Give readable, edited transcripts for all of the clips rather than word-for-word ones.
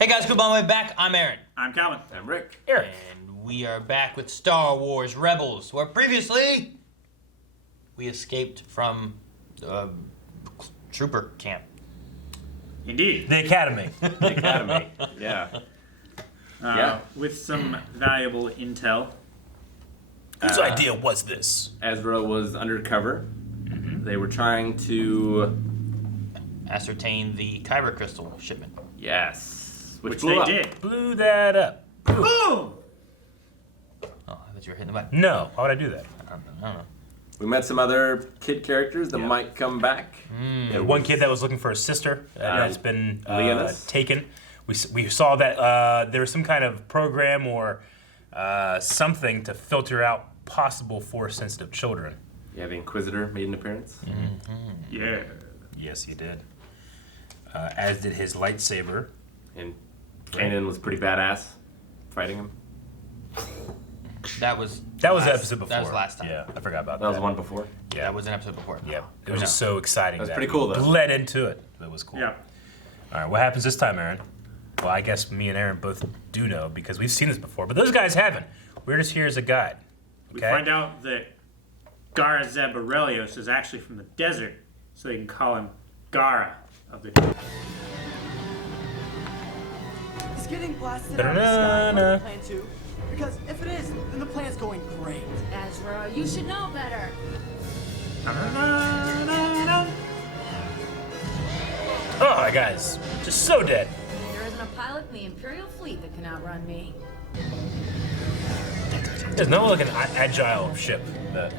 Hey guys, good on my way back. I'm Aaron. I'm Calvin. I'm Rick. Eric. And we are back with Star Wars Rebels, where previously we escaped from trooper camp. Indeed. The Academy. The Academy. Yeah. With some valuable intel. Whose idea was this? Ezra was undercover. They were trying to... Ascertain the Kyber crystal shipment. Yes. Which blew they up. did. Blew that up. Boom! Oh, I thought you were hitting the button. No, why would I do that? I don't know. We met some other kid characters that might come back. Yeah, one kid that was looking for his sister that's been Leonis? taken. We saw that there was some kind of program or something to filter out possible Force-sensitive children. Yeah, the Inquisitor made an appearance. Yeah. Yes, he did. As did his lightsaber. And Kanan was pretty badass fighting him. That was That was last- the episode before. That was last time. Yeah, I forgot about that. That was the one before. Yeah, That was an episode before. yeah. It was just so exciting. That's that pretty cool, we though. bled into it. It was cool. Yeah. All right, what happens this time, Aaron? Well, I guess me and Aaron both do know because we've seen this before, but those guys haven't. We're just here as a guide. We Okay? find out that Gara Zeb Aurelios is actually from the desert, so they can call him Gara of the desert. Is getting blasted out of the sky part of Da-da-da-da. the plan too? Because if it is, then the plan's going great. Ezra, you should know better. Oh, my guys, just so dead. There isn't a pilot in the Imperial fleet that can outrun me. There's no like an agile ship, the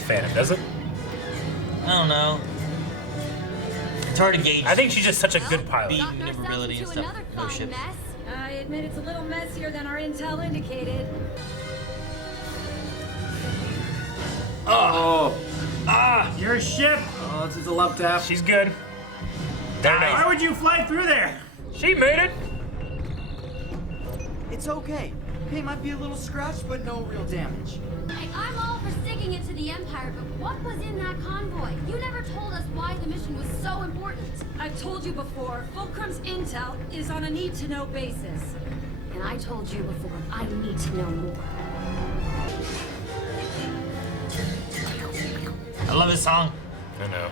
Phantom, does it? I don't know. It's hard to gauge. I think she's just such a good pilot. Beat Gotten maneuverability and ourselves stuff. into another No fine ships. mess. I admit it's a little messier than our intel indicated. Oh! Your ship? Oh, it's just a love tap. She's good. Why would you fly through there? She made it. It's okay. Paint might be a little scratched, but no real damage. Hey, I'm all for sticking it to the Empire, but what was in that convoy? You never told us why the mission was so important. I've told you before, Fulcrum's intel is on a need-to-know basis. And I told you before, I need to know more. I love this song. I know.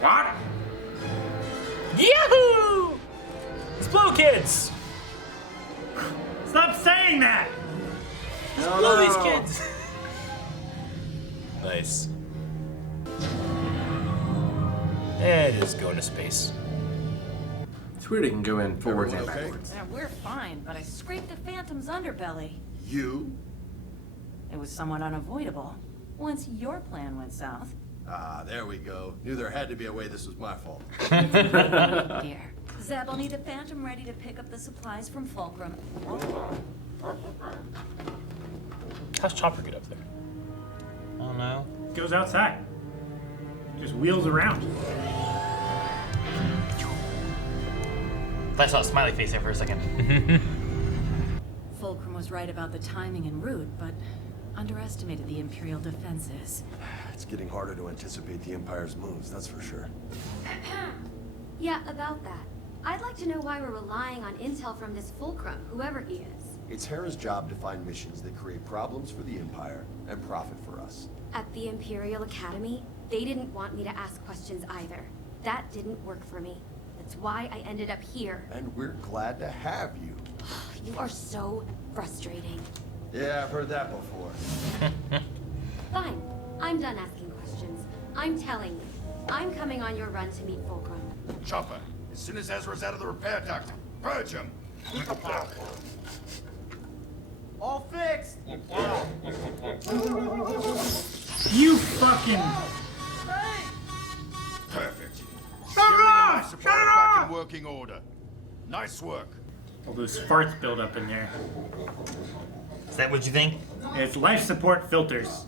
What? Yahoo! Explode, kids! Stop saying that! Blow these kids. Nice. And it's going to space. It's weird it can go in forwards and Everyone okay? backwards. Yeah, we're fine, but I scraped the Phantom's underbelly. You? It was somewhat unavoidable. Once your plan went south. Ah, there we go. Knew there had to be a way this was my fault. Here. Zeb, I'll need the Phantom ready to pick up the supplies from Fulcrum. How's Chopper get up there? I don't know. Goes outside. Just wheels around. I saw a smiley face there for a second. Fulcrum was right about the timing and route, but underestimated the Imperial defenses. It's getting harder to anticipate the Empire's moves, that's for sure. Yeah, about that. I'd like to know why we're relying on intel from this Fulcrum, whoever he is. It's Hera's job to find missions that create problems for the Empire and profit for us. At the Imperial Academy, they didn't want me to ask questions either. That didn't work for me. That's why I ended up here. And we're glad to have you. You are so frustrating. Yeah, I've heard that before. Fine. I'm done asking questions. I'm telling you. I'm coming on your run to meet Fulcrum. Chopper, as soon as Ezra's out of the repair duct, purge him. All fixed! You fucking... Perfect. Shut it Steering and off! life support Shut it back off! in working order. Nice work. All those farts build up in there. Is that what you think? It's life support filters.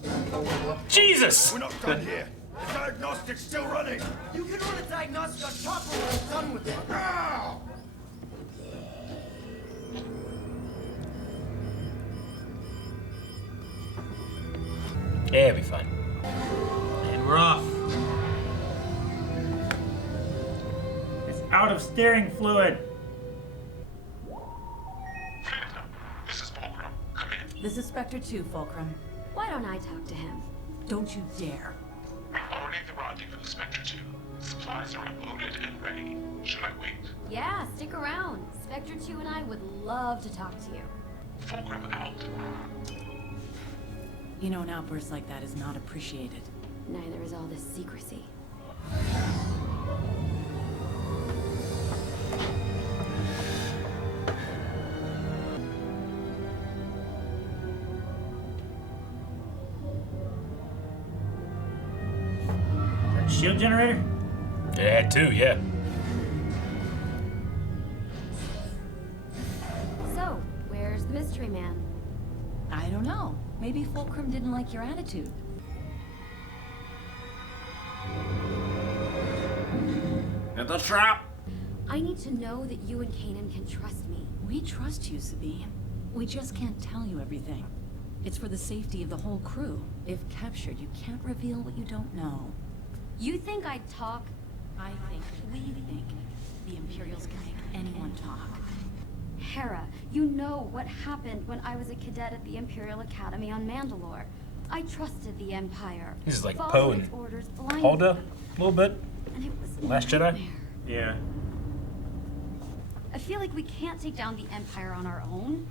Jesus! We're not done here. The diagnostic's still running. You can run a diagnostic on Chopper when it's done with it. Ow! Yeah, it'll be fine. And we're off. It's out of of steering fluid. This is Fulcrum. Come in. This is Spectre 2, Fulcrum. Why don't I talk to him? Don't you dare. We've already the rendezvous for the Spectre 2. Supplies are unloaded and ready. Should I wait? Yeah, stick around. Spectre 2 and I would love to talk to you. Fulcrum out. You know, an outburst like that is not appreciated. Neither is all this secrecy. Shield generator? It had two, yeah. So, where's the mystery man? I don't know. Maybe Fulcrum didn't like your attitude. At the trap! I need to know that you and Kanan can trust me. We trust you, Sabine. We just can't tell you everything. It's for the safety of the whole crew. If captured, you can't reveal what you don't know. You think I'd talk? I think, we think, the Imperials can make anyone talk. Hera, you know what happened when I was a cadet at the Imperial Academy on Mandalore. I trusted the Empire. This is like followed Poe its and orders blindly, Hulda, a little bit. and it was a Last Jedi? nightmare. Yeah. I feel like we can't take down the Empire on our own.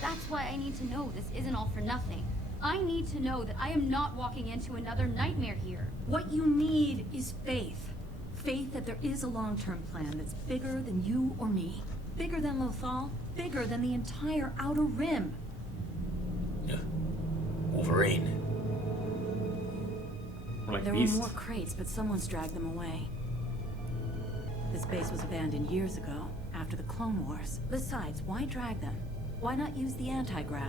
That's why I need to know this isn't all for nothing. I need to know that I am not walking into another nightmare here. What you need is faith. Faith that there is a long-term plan that's bigger than you or me. Bigger than Lothal. Bigger than the entire Outer Rim. Wolverine. We're like There beasts. were more crates, but someone's dragged them away. This base was abandoned years ago, after the Clone Wars. Besides, why drag them? Why not use the anti-grav?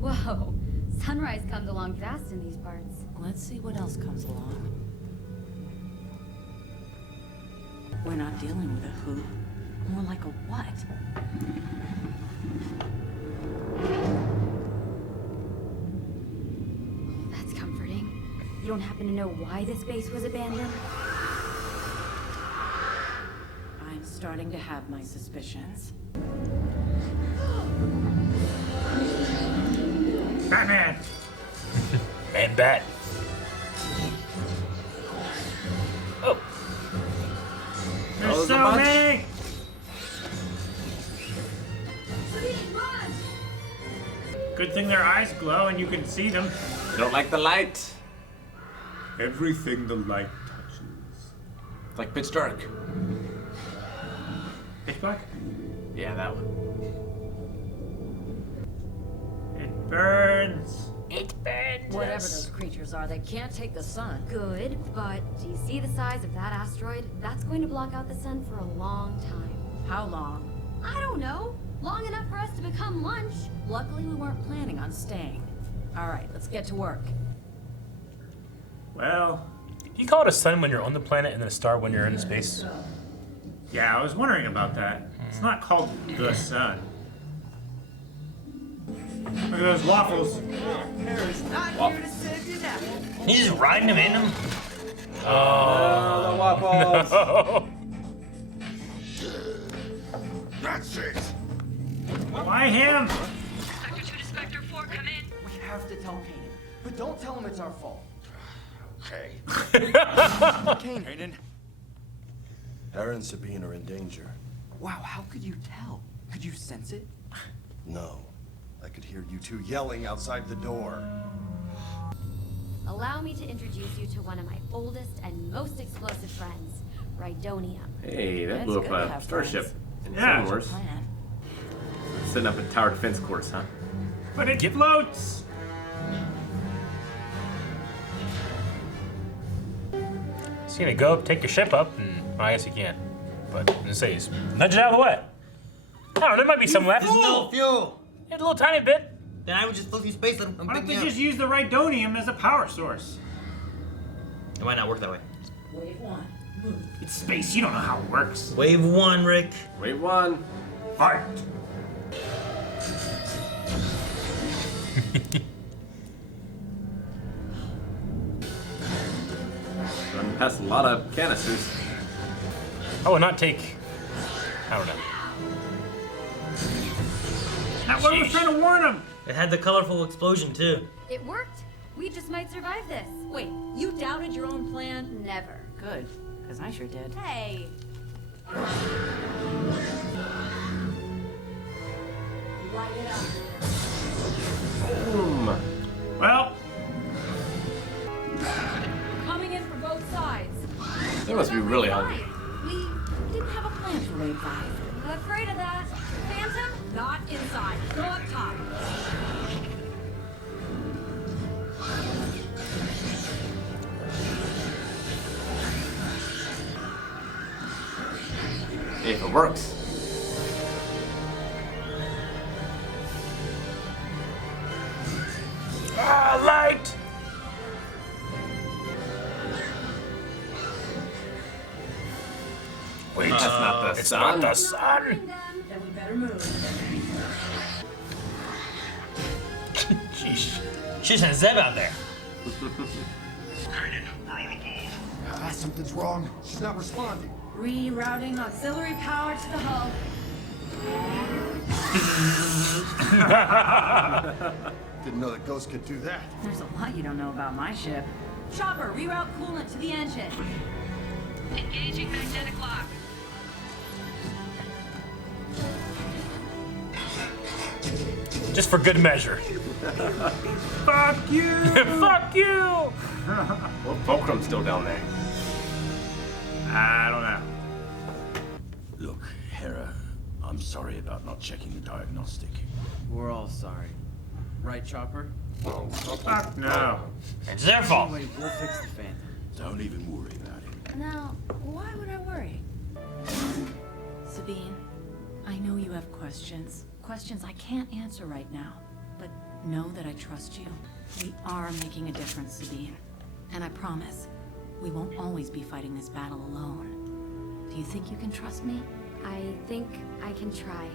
Whoa, sunrise comes along fast in these parts. Let's see what else comes along. We're not dealing with a who, more like a what. That's comforting. You don't happen to know why this base was abandoned? I'm starting to have my suspicions. Batman! Man Bat. Oh, There's was a so bunch. many! Good thing their eyes glow and you can see them. Don't like the light. Everything the light touches. It's like pitch dark. Pitch black? Yeah, that one. It burns. it burns. Whatever those creatures are, they can't take the sun. Good, but do you see the size of that asteroid? That's going to block out the sun for a long time. How long? I don't know. Long enough for us to become lunch. Luckily, we weren't planning on staying. All right, let's get to work. Well, You call it a sun when you're on the planet and then a star when you're in space? yeah, I was wondering about that. It's not called the sun. Look at those waffles. Hera's not here to save you now. You just riding them in them? Oh, the waffles. Oh, That's it. Why him? Spectre 2 to Spectre 4, come in. We have to tell Kanan, but don't tell him it's our fault. Okay. Kanan. Hera and Sabine are in danger. Wow, how could you tell? Could you sense it? No. I could hear you two yelling outside the door. Allow me to introduce you to one of my oldest and most explosive friends, Rhydonium. Hey, that That's blew good up to a have starship friends. in Yeah. Clone Wars. Plan. Setting up a tower defense course, huh? But it floats. so you're gonna go up, take your ship up, and well, I guess you can't. But I'm gonna say, nudge it out of the way. I don't know, there might be some left. There's no fuel. A little tiny bit. Then I would just float through space and I'm Why don't picking they up. just use the Rhydonium as a power source? It might not work that way. Wave one. It's space, you don't know how it works. Wave 1, Rick. Wave one. Fight! That's a lot of canisters. Oh, and not take. I don't know. That one was trying to warn him. It had the colorful explosion too. It worked. We just might survive this. Wait, you doubted your own plan? Never. Good, because I sure did. Hey. Light it up. Boom. Well, Coming in from both sides. They must be really hungry. We didn't have a plan for Raid 5. I'm afraid of that. Phantom? Not inside. Go up top. If it works. Ah, light! Wait, That's not the it's sun. not the sun. Then we better move. Sheesh. She sent Zeb out there. Something's wrong. She's not responding. Rerouting auxiliary power to the hull. Didn't know that ghosts could do that. There's a lot you don't know about my ship. Chopper, reroute coolant to the engine. Engaging magnetic lock. Just for good measure. fuck you. Fuck you! Well, Fulcrum's still down there. I don't know. Look, Hera, I'm sorry about not checking the diagnostic. We're all sorry. Right, Chopper? Fuck no. It's their fault. Anyway, we'll fix the Phantom. Don't even worry about it. Now, why would I worry? Sabine, I know you have questions. Questions I can't answer right now. But know that I trust you. We are making a difference, Sabine. And I promise, we won't always be fighting this battle alone. Do you think you can trust me? I think I can try.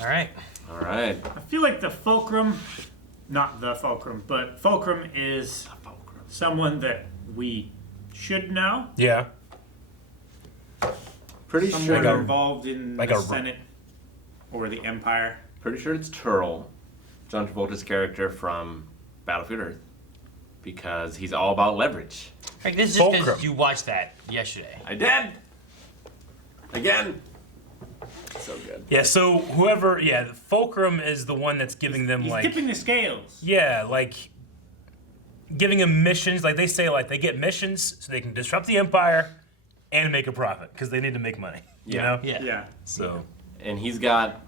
All right. All right. I feel like the Fulcrum, not the Fulcrum, but Fulcrum is someone that we should know. Yeah. Pretty Someone sure. involved in like the a- Senate or the Empire. Pretty sure it's Turl, John Travolta's character from Battlefield Earth, because he's all about leverage. Like, this is just Fulcrum. because you watched that yesterday. I did. Again. So good. Yeah, so whoever, yeah, Fulcrum is the one that's giving them, He's like, dipping the scales. yeah, like, giving them missions. Like, they say, like, they get missions so they can disrupt the Empire and make a profit, because they need to make money, you Yeah. know? Yeah. Yeah. So, and he's got,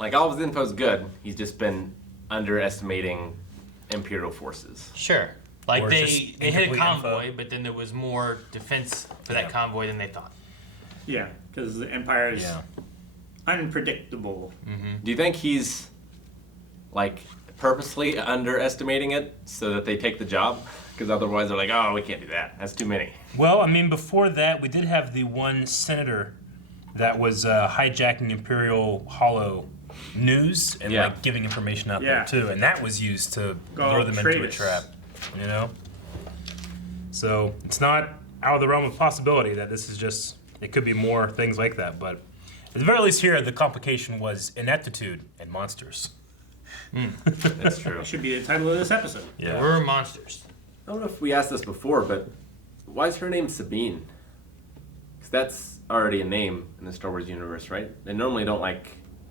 like, all of his info's good. He's just been underestimating Imperial forces. Sure. Like, Or they just hit a incomplete convoy, info. but then there was more defense for that convoy than they thought. Yeah, because the Empire is Yeah. unpredictable. Do you think he's, like, purposely underestimating it so that they take the job? Because otherwise they're like, oh, we can't do that. That's too many. Well, I mean, before that, we did have the one senator that was hijacking Imperial Hollow news and Yeah. like giving information out Yeah. there too, and that was used to Go lure them into a traitors. trap. You know, so it's not out of the realm of possibility that this is just. It could be more things like that, but at the very least here, the complication was ineptitude and monsters. That's true. That should be the title of this episode. Yeah. We're monsters. I don't know if we asked this before, but why is her name Sabine? Because that's already a name in the Star Wars universe, right? They normally don't, like,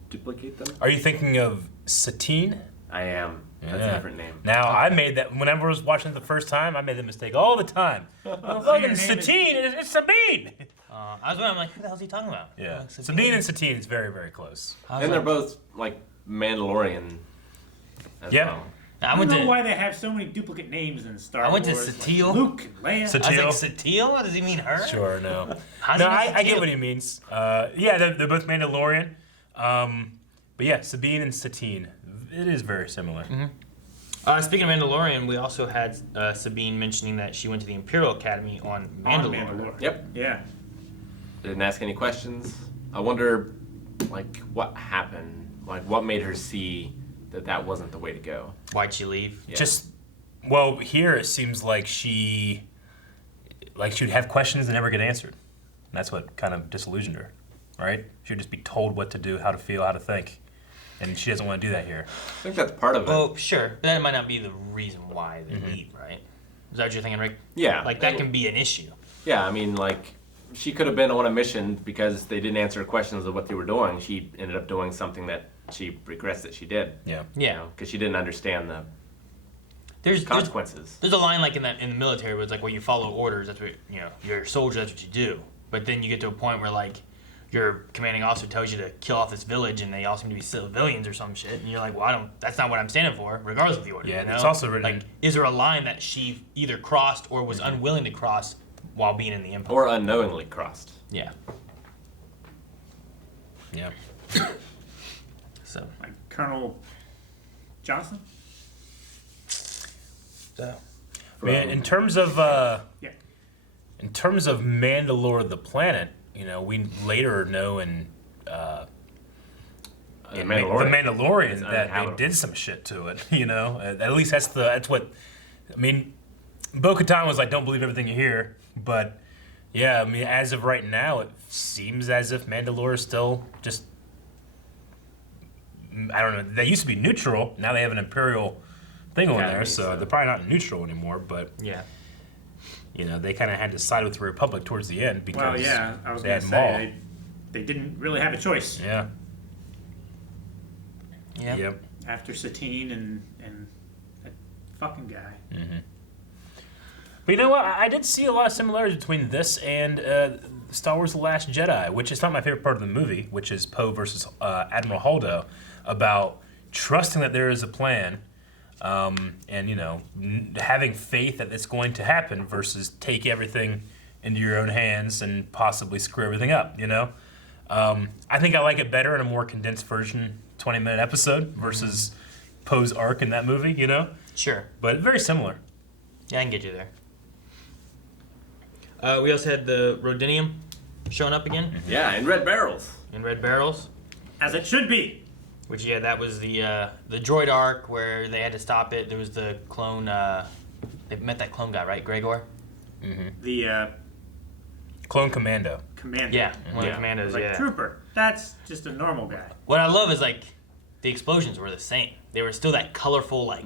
duplicate them. Are you thinking of Satine? I am. That's Yeah. a different name. Now, I made that, whenever I was watching it the first time, I made the mistake all the time. Fucking name is- Satine, it's Sabine! I was wondering, I'm like, who the hell's he talking about? Yeah, Like, Sabine and Satine is very, very close. I was And they're like, both, like, Mandalorian as Yeah. well. I don't know why they have so many duplicate names in Star I Wars. went to like Satele. Luke and Leia. Sat- I was like, Satele? What does he mean, her? Sure, no. How's No, he I get Satele? what he means. Yeah, they're both Mandalorian. But yeah, Sabine and Satine, it is very similar. Speaking of Mandalorian, we also had Sabine mentioning that she went to the Imperial Academy on Mandalore. Mandalore. Yep. Yeah. Didn't ask any questions. I wonder, like, what happened? Like, what made her see that that wasn't the way to go? Why'd she leave? Yeah. Just, well, here it seems like she'd have questions that never get answered. And that's what kind of disillusioned her, right? She'd just be told what to do, how to feel, how to think. And she doesn't want to do that here. I think that's part of it. Well, sure, but that might not be the reason why they leave, right? Is that what you're thinking, Rick? Yeah. Like, that can be an issue. Yeah, I mean, like, she could have been on a mission because they didn't answer questions of what they were doing. She ended up doing something that she regrets that she did. Yeah. Yeah. Because she didn't understand the There's consequences. There's a line like in the military where it's like, well, you follow orders. That's what you're a soldier. That's what you do. But then you get to a point where like your commanding officer tells you to kill off this village, and they all seem to be civilians or some shit, and you're like, well, that's not what I'm standing for, regardless of the order. Yeah, you know? it's also written. Like, is there a line that she either crossed or was unwilling to cross while being in the Empire? Or unknowingly crossed. Yeah. Yeah. So. Like Colonel Johnson? So. I mean, in terms of Yeah. in terms of Mandalore the planet, we later know in The the Mandalorian. Mandalorian It's that they uninhabitable. did some shit to it. At least that's what. I mean, Bo-Katan was like, "Don't believe everything you hear," but yeah, I mean, as of right now, it seems as if Mandalore is still just. I don't know. They used to be neutral. Now they have an imperial thing on there, Academy, so so- they're probably not neutral anymore. But Yeah. they kind of had to side with the Republic towards the end because Well, yeah, I was they going had to Maul. say, they didn't really have a choice Yeah. Yeah. Yep. after Satine and that fucking guy. But you know what? I did see a lot of similarities between this and Star Wars: The Last Jedi, which is not my favorite part of the movie, which is Poe versus Admiral Holdo, about trusting that there is a plan, and having faith that it's going to happen versus take everything into your own hands and possibly screw everything up. I think I like it better in a more condensed version, 20-minute episode versus Poe's arc in that movie. Sure. But very similar. Yeah, I can get you there. We also had the Rhodinium showing up again Yeah, in red barrels. in red barrels. As it should be. Which, yeah, that was the droid arc where they had to stop it. There was the clone. They met that clone guy, right, Gregor? The Clone Commando. commander. Yeah, one of the Yeah. commandos. Like, Yeah. Trooper. That's just a normal guy. What I love is like the explosions were the same. They were still that colorful, like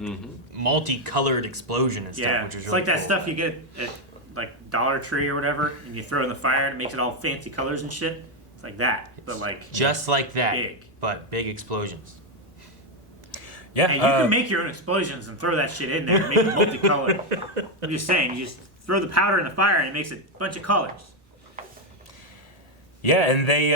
multicolored explosion and stuff, Yeah, which was it's really like that cool. stuff you get at like Dollar Tree or whatever, and you throw in the fire and it makes it all fancy colors and shit. It's like that, but like Just like that, big. but big explosions. Yeah. Hey, you can make your own explosions and throw that shit in there and make it multicolored. I'm just saying, you just throw the powder in the fire and it makes a bunch of colors. Yeah, and they,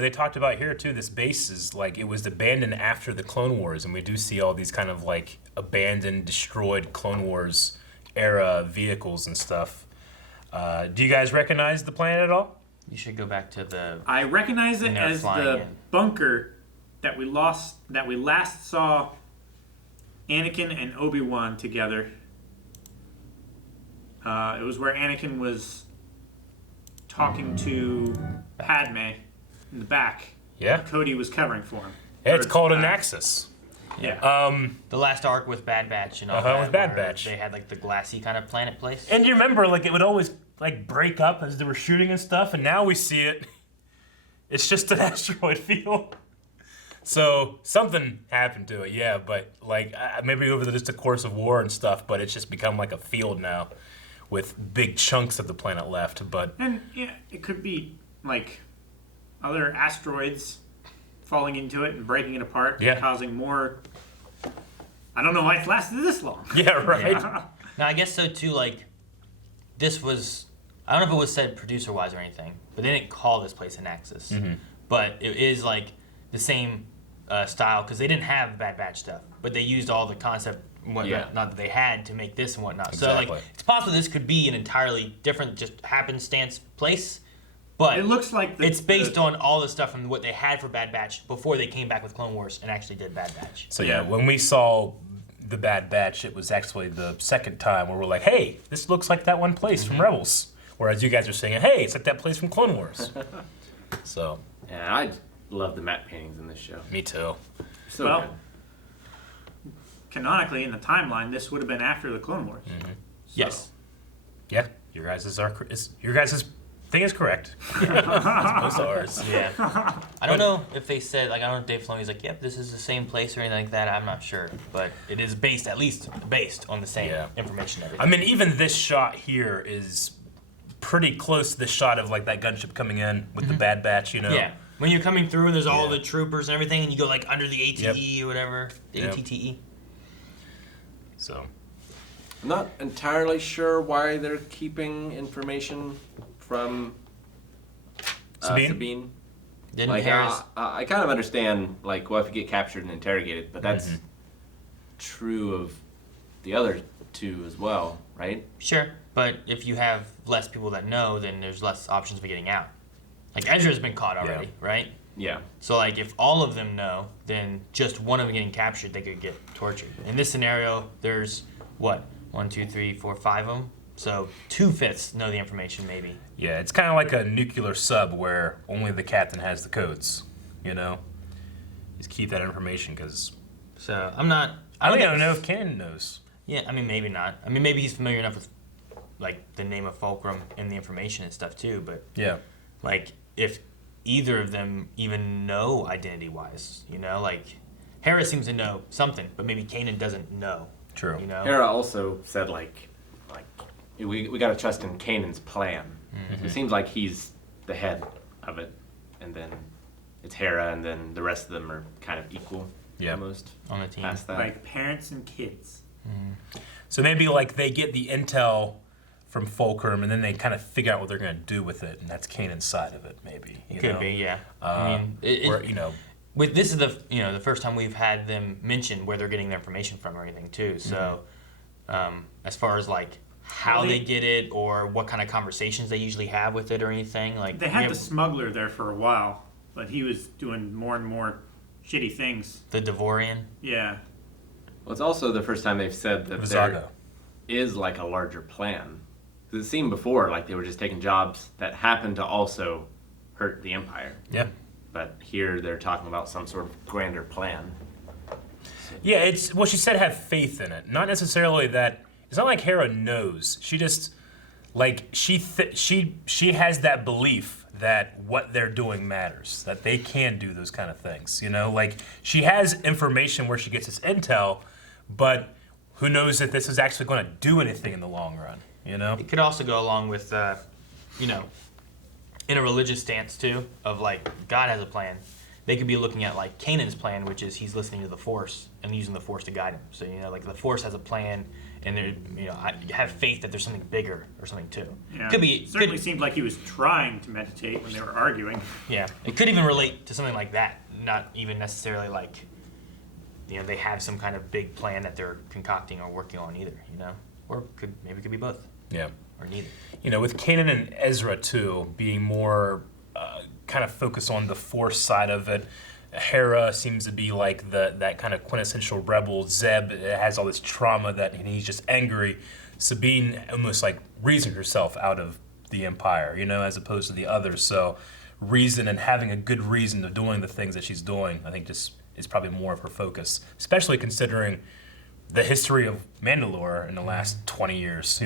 they talked about here too. This base is like it was abandoned after the Clone Wars, and we do see all these kind of like abandoned, destroyed Clone Wars era vehicles and stuff. Do you guys recognize the planet at all? You should go back to the. I recognize it And they're as flying the in. bunker that we last saw Anakin and Obi-Wan together. It was where Anakin was talking to Padme in the back. Yeah. Cody was covering for him. Yeah, it's Or, called a Naxxus. Yeah. The last arc with Bad Batch and all Uh-huh, that. with Bad where Batch. They had like the glassy kind of planet place. And you remember, like it would always like break up as they were shooting and stuff, and now we see it. It's just an asteroid field. So something happened to it, yeah. But like maybe over just the course of war and stuff, but it's just become like a field now, with big chunks of the planet left. But And yeah, it could be like other asteroids falling into it and breaking it apart, Yeah. causing more. I don't know why it's lasted this long. yeah, right. Now I guess so too. Like this was. I don't know if it was said producer wise or anything, but they didn't call this place an Axis. But it is like the same style because they didn't have Bad Batch stuff, but they used all the concept and whatnot not that they had to make this and whatnot. So Exactly. like it's possible this could be an entirely different, just happenstance place. But It looks like it's based on all the stuff and what they had for Bad Batch before they came back with Clone Wars and actually did Bad Batch. So yeah, when we saw the Bad Batch, it was actually the second time where we're like, hey, this looks like that one place from Rebels. Whereas you guys are saying, hey, it's like that place from Clone Wars. So, Yeah, I love the matte paintings in this show. me too. So Well, good. canonically in the timeline, this would have been after the Clone Wars. Mm-hmm. So. Yes. Yeah, your guys' thing is correct. As opposed to ours. Yeah. I don't know if they said, like, I don't know if Dave Filoni's like, yep, this is the same place or anything like that. I'm not sure. But it is at least based on the same information and everything. I mean, even this shot here is pretty close to the shot of, like, that gunship coming in with the Bad Batch, you know? Yeah. When you're coming through and there's all the troopers and everything, and you go, like, under the ATE or whatever. The ATTE. So. I'm not entirely sure why they're keeping information from Sabine. Didn't like, Harris? I kind of understand, like, well, if you get captured and interrogated, but that's true of the other two as well, right? Sure, but if you have less people that know, then there's less options for getting out. Like, Ezra's been caught already, right? Yeah. So, like, if all of them know, then just one of them getting captured, they could get tortured. In this scenario, there's, what, 1, 2, 3, 4, 5 of them? So 2/5 know the information, maybe. Yeah, it's kind of like a nuclear sub where only the captain has the codes, you know? Just keep that information, because... So, I'm not... I don't know if Kanan knows. Yeah, I mean, maybe not. I mean, maybe he's familiar enough with, like, the name of Fulcrum and the information and stuff, too, but... Yeah. Like, if either of them even know identity-wise, you know? Like, Hera seems to know something, but maybe Kanan doesn't know. True. You know? Hera also said, like we got to trust in Kanan's plan. So it seems like he's the head of it, and then it's Hera, and then the rest of them are kind of equal, almost on the team. Past that. Like parents and kids. So maybe like they get the intel from Fulcrum, and then they kind of figure out what they're going to do with it, and that's Kanan's side of it, maybe. Could be, yeah. I mean, you know, with this is the first time we've had them mention where they're getting their information from or anything too. So, as far as like how they get it or what kind of conversations they usually have with it or anything, like they had the smuggler there for a while, but he was doing more and more shitty things. The Devorian. Yeah. Well, it's also the first time they've said that there is like a larger plan. Because it seemed before like they were just taking jobs that happened to also hurt the Empire. Yeah. But here they're talking about some sort of grander plan. Yeah, it's well, she said have faith in it. Not necessarily that. It's not like Hera knows. She just like she has that belief that what they're doing matters. That they can do those kind of things. You know, like she has information where she gets this intel, but who knows if this is actually going to do anything in the long run. You know, it could also go along with, in a religious stance too, of like God has a plan. They could be looking at like Kanan's plan, which is he's listening to the Force and using the Force to guide him. So like the Force has a plan, and I have faith that there's something bigger or something too. Yeah. Could be. Certainly seemed like he was trying to meditate when they were arguing. Yeah, it could even relate to something like that. Not even necessarily like, they have some kind of big plan that they're concocting or working on either. Or maybe it could be both. Yeah. Or neither. With Kanan and Ezra too being more kind of focused on the Force side of it. Hera seems to be like that kind of quintessential rebel. Zeb has all this trauma and he's just angry. Sabine almost like reasoned herself out of the Empire, as opposed to the others. So reason and having a good reason of doing the things that she's doing, I think just is probably more of her focus, especially considering the history of Mandalore in the last 20 years,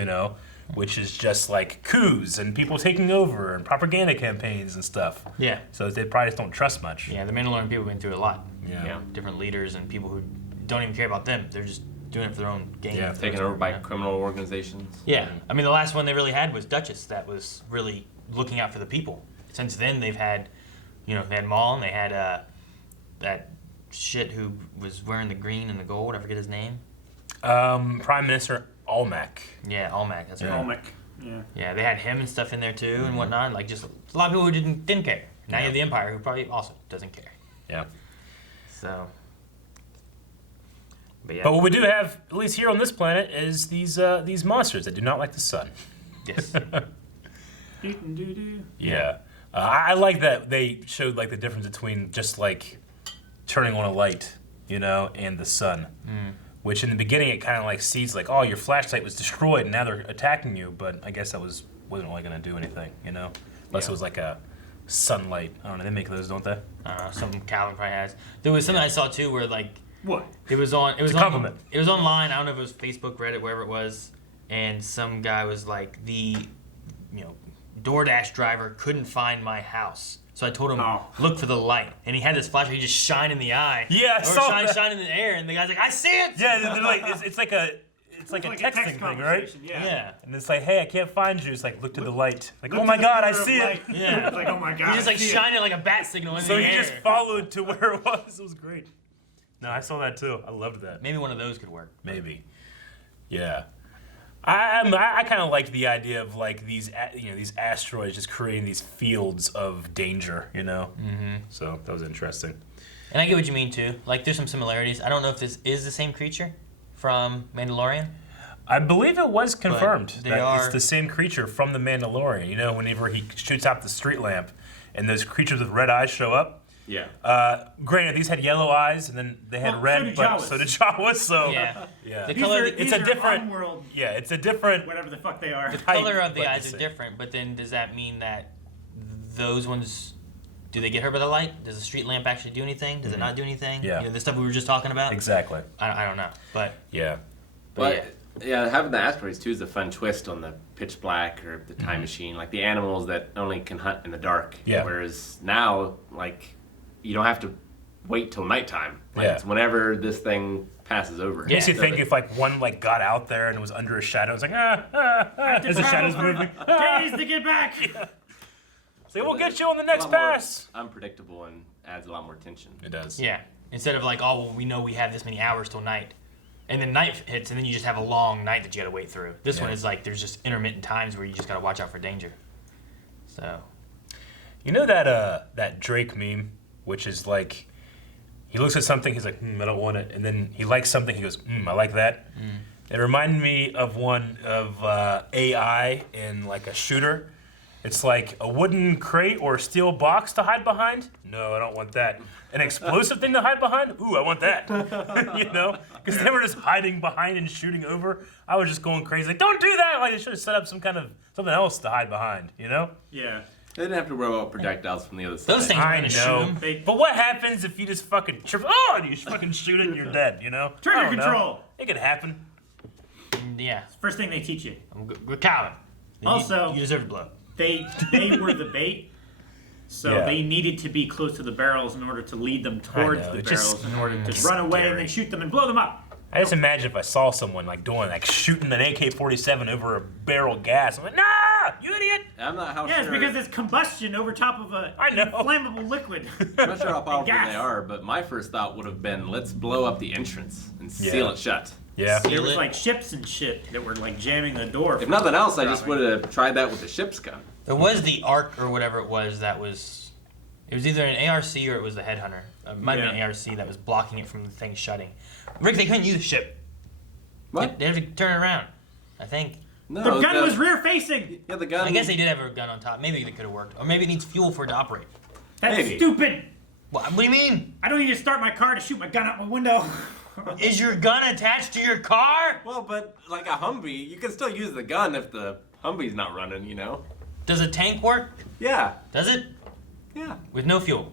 which is just like coups and people taking over and propaganda campaigns and stuff. Yeah. So they probably just don't trust much. Yeah, the Mandalorian people have been through a lot. Yeah. Different leaders and people who don't even care about them. They're just doing it for their own gain. Yeah, taken over by criminal organizations. Yeah. I mean, the last one they really had was Duchess that was really looking out for the people. Since then, they've had, they had Maul and they had that shit who was wearing the green and the gold. I forget his name. Prime Minister Almec. Yeah, Almec. That's right. Almec. Yeah. Yeah, they had him and stuff in there too and whatnot. Like just a lot of people who didn't care. Now you have the Empire who probably also doesn't care. Yeah. So. But what we do have, at least here on this planet, is these monsters that do not like the sun. Yes. Yeah. I like that they showed like the difference between just like turning on a light, and the sun. Which in the beginning it kind of like sees like, oh, your flashlight was destroyed and now they're attacking you, but I guess that wasn't really going to do anything, Unless it was like a sunlight. I don't know, they make those, don't they? Something Calvin probably has. There was something I saw too where like What? It was on. It was It's a compliment. It was online. I don't know if it was Facebook, Reddit, wherever it was. And some guy was like, the, DoorDash driver couldn't find my house. So I told him, look for the light. And he had this flashlight. He just shined in the eye. Yeah, I saw that. Shine in the air. And the guy's like, I see it. Yeah, they're like, it's like a texting thing, right? Yeah. And it's like, hey, I can't find you. It's like, look to the light. Like, oh my God, I see it. Yeah. It's like, oh my God. He just like shined it like a bat signal in the air. So he just followed to where it was. It was great. No, I saw that too. I loved that. Maybe one of those could work. Maybe. Yeah. I kind of liked the idea of like these asteroids just creating these fields of danger, Mm-hmm. So that was interesting. And I get what you mean too. Like there's some similarities. I don't know if this is the same creature from Mandalorian. I believe it was confirmed that it's the same creature from the Mandalorian. Whenever he shoots out the street lamp and those creatures with red eyes show up. Yeah. Granted, these had yellow eyes and then they had red, but so did Jawas. So yeah. The color, it's a different world. Yeah, it's a different. Whatever the fuck they are. The color of the eyes are different, but then does that mean that those ones, do they get hurt by the light? Does the street lamp actually do anything? Does it not do anything? Yeah. The stuff we were just talking about? Exactly. I don't know, but. Yeah. But yeah, having the asteroids too is a fun twist on the pitch black or the time machine. Like the animals that only can hunt in the dark. Yeah. Whereas now, like, you don't have to wait till nighttime. Like it's whenever this thing passes over. It makes you think if like one like got out there and it was under a shadow, it's like as the shadow's moving. Days to get back. Yeah. So we'll get you on the next pass. Unpredictable and adds a lot more tension. It does. Yeah. Instead of like, oh, well, we know we have this many hours till night. And then night hits, and then you just have a long night that you gotta wait through. This one is like, there's just intermittent times where you just gotta watch out for danger. So. You know that Drake meme? Which is like, he looks at something, he's like, I don't want it. And then he likes something, he goes, I like that. It reminded me of one of AI in like a shooter. It's like a wooden crate or a steel box to hide behind. No, I don't want that. An explosive thing to hide behind? Ooh, I want that. Because they were just hiding behind and shooting over. I was just going crazy. Like, don't do that! Like, they should have set up something else to hide behind, Yeah. They didn't have to worry about projectiles from the other side. Those things are gonna shoot them. But what happens if you just fucking trip? Oh, and you fucking shoot it and you're dead, Trigger control! It could happen. Yeah. First thing they teach you. We're Calvin. Also, you deserve to blow. They were the bait, so they needed to be close to the barrels in order to lead them towards the barrels in order to run away and then shoot them and blow them up. I just imagine if I saw someone shooting an AK-47 over a barrel of gas. I'm like, nah, you idiot! I'm not how sure. It's because it's combustion over top of a flammable liquid. I'm not sure how powerful they are, but my first thought would have been, let's blow up the entrance and seal it shut. Yeah. There was like ships and shit that were like jamming the door. If nothing else, I just would have tried that with the ship's gun. There was the ARC or whatever it was that was... It was either an ARC or it was the Headhunter. It might have been an ARC that was blocking it from the thing shutting. Rick, they couldn't use the ship. What? They had to turn it around, I think. No, the gun was rear facing. Yeah, the gun. I guess they did have a gun on top. Maybe it could have worked. Or maybe it needs fuel for it to operate. That's stupid. What do you mean? I don't need to start my car to shoot my gun out my window. Is your gun attached to your car? Well, but like a Humvee, you can still use the gun if the Humvee's not running, Does a tank work? Yeah. Does it? Yeah. With no fuel?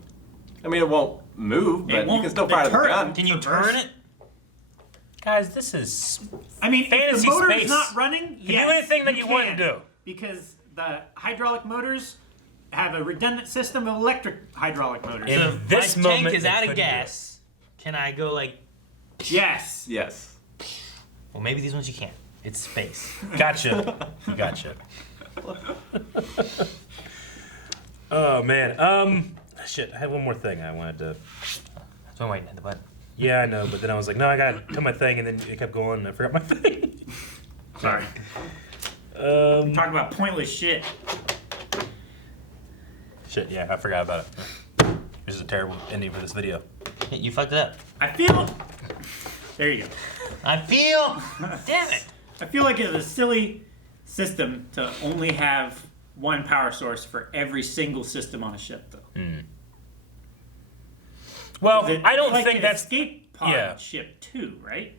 I mean, it won't move, but you can still fire the gun. Can you turn it? Guys, this is if fantasy the motor space. is not running, You can do anything that you want to do. Because the hydraulic motors have a redundant system of electric hydraulic motors. So if this tank is out of gas, can I go like... Yes. Yes. Well, maybe these ones you can't. It's space. Gotcha. Oh, man. Shit, I had one more thing I wanted to... That's why I'm waiting at the button. Yeah, I know, but then I was like, no, I gotta tell my thing, and then it kept going, and I forgot my thing. Sorry. Talking about pointless shit. Shit, yeah, I forgot about it. This is a terrible ending for this video. You fucked it up. I feel... There you go. I feel... Damn it. I feel like it's a silly system to only have one power source for every single system on a ship, though. Well, I don't like think an that's... escape pod ship too, right?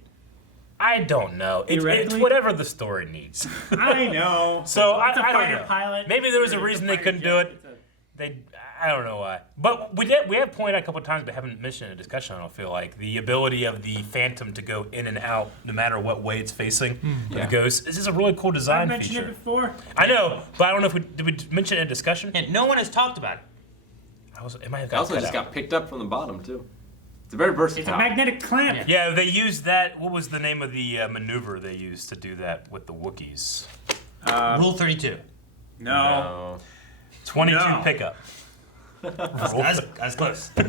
I don't know. It's whatever the story needs. I know. So It's a I don't fighter know. pilot. Maybe there was a reason they couldn't do it. I don't know why. But we have pointed out a couple of times, but haven't mentioned in a discussion, I don't feel like. The ability of the Phantom to go in and out no matter what way it's facing. The ghost. This is a really cool design feature. I mentioned it before. I know, but I don't know if did we mention it in a discussion? And no one has talked about it. It might have It also just got picked up from the bottom, too. It's a very versatile. It's a magnetic clamp. Yeah, they used that. What was the name of the maneuver they used to do that with the Wookiees? Rule 32. No. 22 No. pickup. That's close. It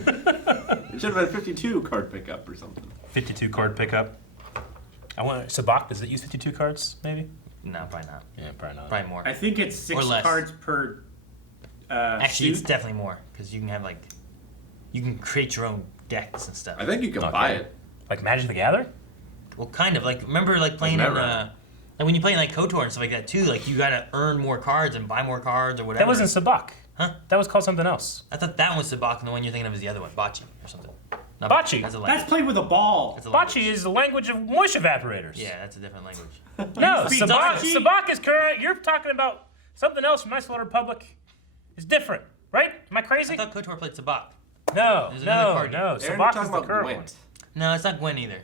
should have been 52 card pickup or something. 52 card pickup. I want Sabacc. Does it use 52 cards? Maybe. No, probably not. Yeah, probably not. Probably more. I think it's 6 cards per. Actually, suit. it's definitely more because you can have you can create your own decks and stuff. I think you can buy it. Like Magic the Gathering? Well, kind of. Remember playing in like when you play in KOTOR and stuff like that too. Like you gotta earn more cards and buy more cards or whatever. That wasn't Sabacc. Huh? That was called something else. I thought that was Sabacc and the one you're thinking of is the other one, Bocce or something. No, Bocce. That's played with a ball. Bocce is the language of moist evaporators. Yeah, that's a different language. No, Speak Sabacc Bocce? Sabacc is current. You're talking about something else from Nice Little Republic. It's different, right? Am I crazy? I thought KOTOR played Sabacc. No, There's another card. no. Aaron, Sabacc you're is talking the about current Gwent. one. No, it's not Gwen either.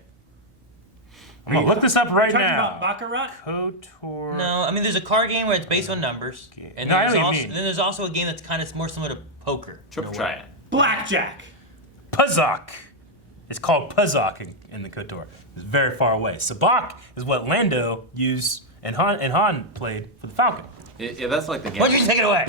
I'm gonna look this up right Talking now. about Baccarat? KOTOR. No, I mean there's a card game where it's based on numbers, and No, I then know what you mean. then there's also a game that's kind of more similar to poker. Triple in a way. Triad. Blackjack. Puzzock. It's called Puzzock in the KOTOR. It's very far away. Sabacc is what Lando used and Han played for the Falcon. Yeah, that's like the game. Why don't you take it away?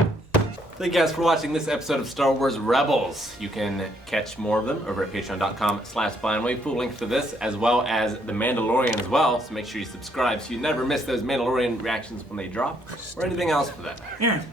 Thank you guys for watching this episode of Star Wars Rebels. You can catch more of them over at patreon.com/blindwave. Full links to this as well as The Mandalorian as well. So make sure you subscribe so you never miss those Mandalorian reactions when they drop or anything else for that matter. Aaron.